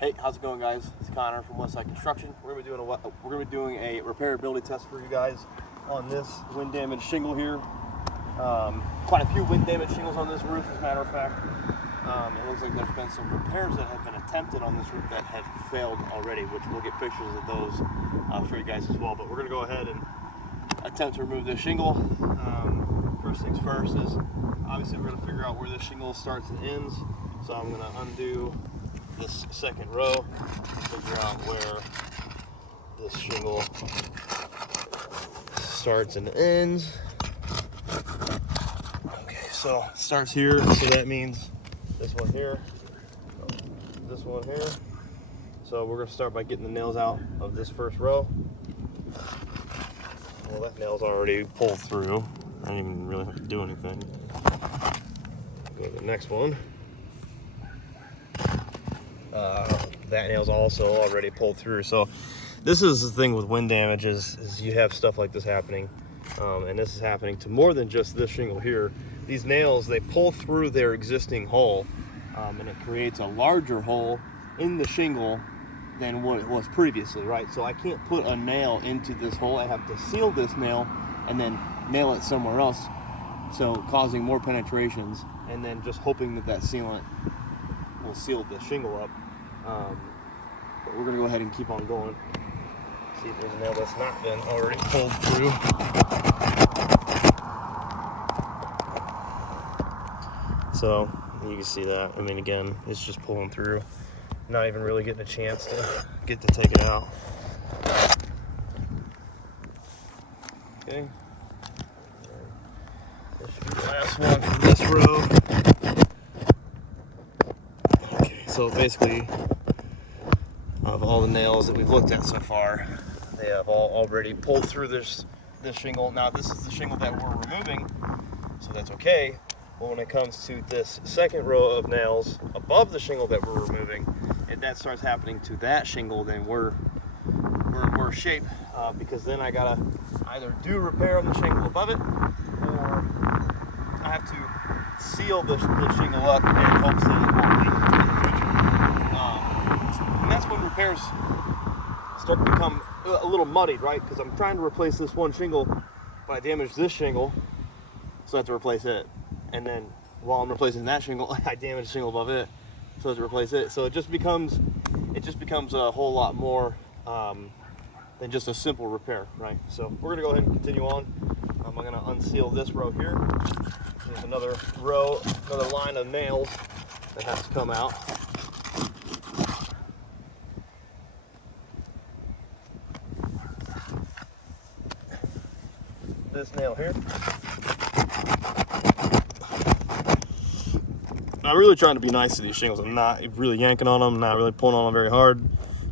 Hey, how's it going, guys? It's Connor from Westside Construction. We're gonna be doing a repairability test for you guys on this wind damaged shingle here. Quite a few wind damaged shingles on this roof, as a matter of fact. It looks like there's been some repairs that have been attempted on this roof that have failed already, which we'll get pictures of those for you guys as well. But we're gonna go ahead and attempt to remove this shingle. First things first is obviously we're gonna figure out where this shingle starts and ends. So I'm gonna undo this second row, figure out where this shingle starts and ends. Okay, so it starts here, so that means this one here, this one here. So we're gonna start by getting the nails out of this first row. Well, that nail's already pulled through. I didn't even really have to do anything. Go to the next one. That nail's also already pulled through. So this is the thing with wind damage is you have stuff like this happening, and this is happening to more than just this shingle here. These nails, they pull through their existing hole, and it creates a larger hole in the shingle than what it was previously, right? So I can't put a nail into this hole. I have to seal this nail and then nail it somewhere else, so causing more penetrations, and then just hoping that that sealant will seal the shingle up. But we're gonna go ahead and keep on going. See if there's a nail that's not been already pulled through. So you can see that. I mean, again, it's just pulling through. Not even really getting a chance to get to take it out. Okay. This should be the last one from this row. Okay, so basically, of all the nails that we've looked at so far, they have all already pulled through this shingle. Now this is the shingle that we're removing, so that's okay. But when it comes to this second row of nails above the shingle that we're removing, and that starts happening to that shingle, then we're shape, because then I gotta either do repair on the shingle above it, or I have to seal the shingle up in hopes that it won't leak in the future. And that's when repairs start to become a little muddied, right? Because I'm trying to replace this one shingle, but I damaged this shingle, so I have to replace it. And then while I'm replacing that shingle, I damaged the shingle above it, so I have to replace it. So it just becomes a whole lot more than just a simple repair, right? So we're gonna go ahead and continue on. I'm gonna unseal this row here. There's another row, another line of nails that has to come out. This nail here. I'm really trying to be nice to these shingles. I'm not really yanking on them, not really pulling on them very hard,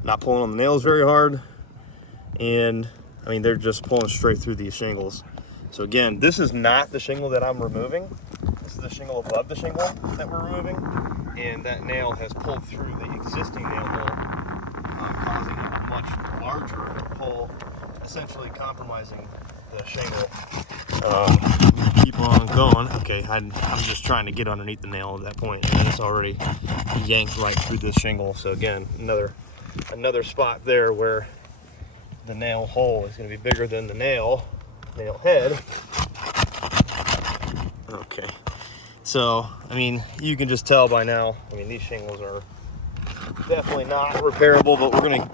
not pulling on the nails very hard. And I mean, they're just pulling straight through these shingles. So again, this is not the shingle that I'm removing. This is the shingle above the shingle that we're removing. And that nail has pulled through the existing nail hole, causing a much larger hole, essentially compromising the shingle. Keep on going. Okay, I'm just trying to get underneath the nail at that point, and it's already yanked right through this shingle. So again, another spot there where the nail hole is going to be bigger than the nail head. Okay, so I mean, you can just tell by now. I mean, these shingles are definitely not repairable, but we're gonna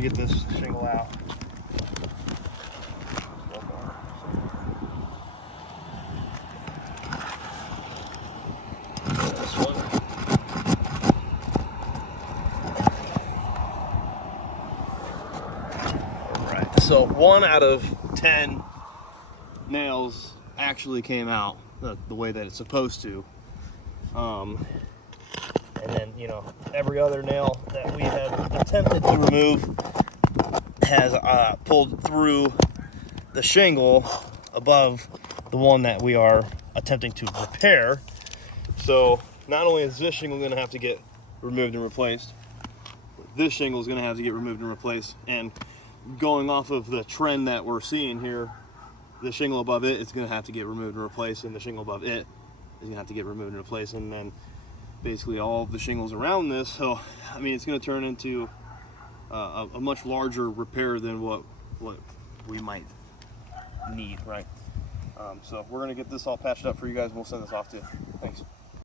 get this shingle out. So 1 out of 10 nails actually came out the way that it's supposed to. And then, you know, every other nail that we have attempted to remove has pulled through the shingle above the one that we are attempting to repair. So not only is this shingle going to have to get removed and replaced, this shingle is going to have to get removed and replaced. And going off of the trend that we're seeing here, the shingle above it is going to have to get removed and replaced, and the shingle above it is going to have to get removed and replaced. And then basically all of the shingles around this. So I mean, it's going to turn into a much larger repair than what we might need, right? So we're going to get this all patched up for you guys, and we'll send this off to you. Thanks.